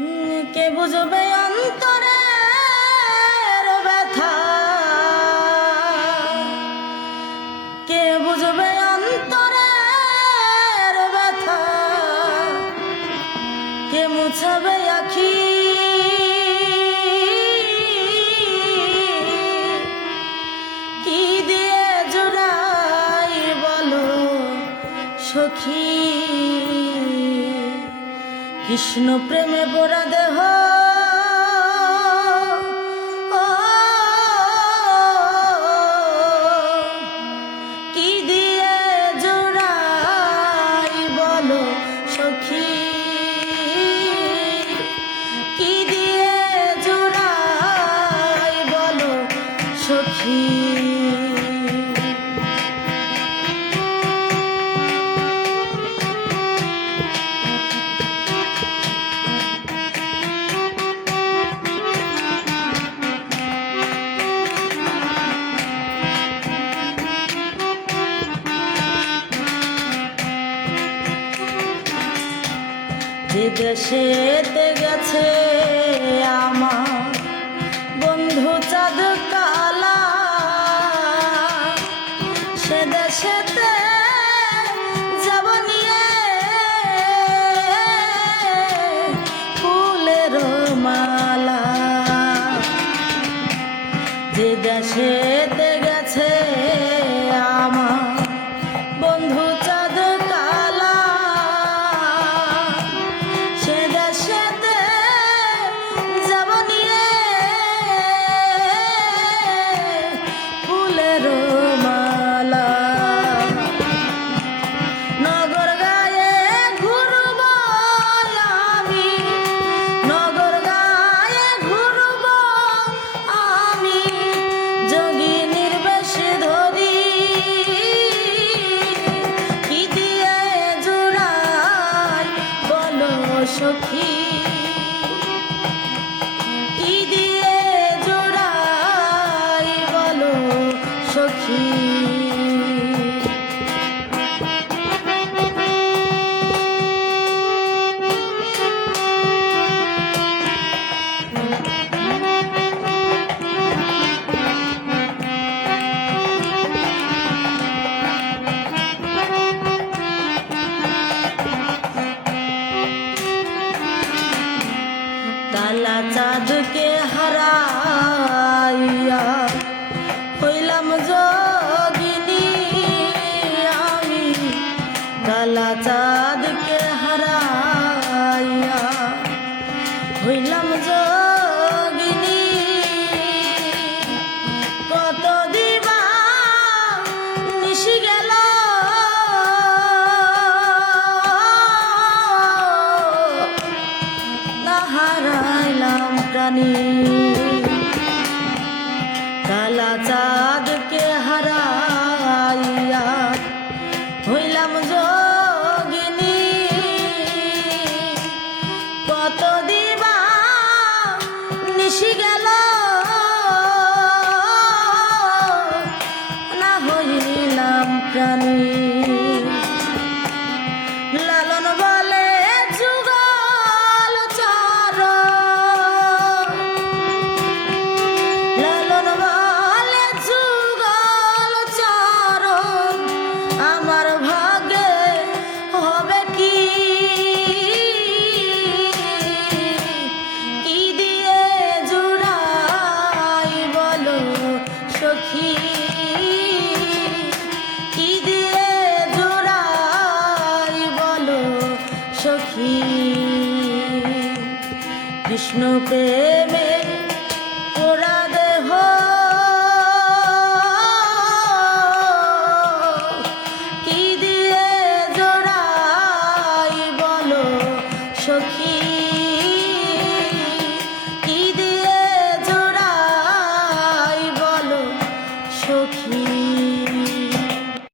কে বুঝবে অন্তরের ব্যথা? কে বুঝবে অন্তরের ব্যথা? কে মুছাবে আখি? কি দিয়ে জোড়াই বলো সখী? কৃষ্ণ প্রেমে পোড়া দেহ। যে দেশেতে গেছে আমার বন্ধু চাঁদ কালা সে দেশেতে যাব নিয়ে ফুলের মালা। যে দেশেতে সখী। কি দিয়ে জোড়াই বলো সখী? কালা চাঁদকে হারাইয়া হইলাম যোগিনী আমি। কালা চাঁদকে প্রাণী কালা চাঁদকে হারাইয়া হইলাম যোগিনী। কত দিবা নিশি গেল না হইলাম প্রাণী। সখী কৃষ্ণ প্রেমে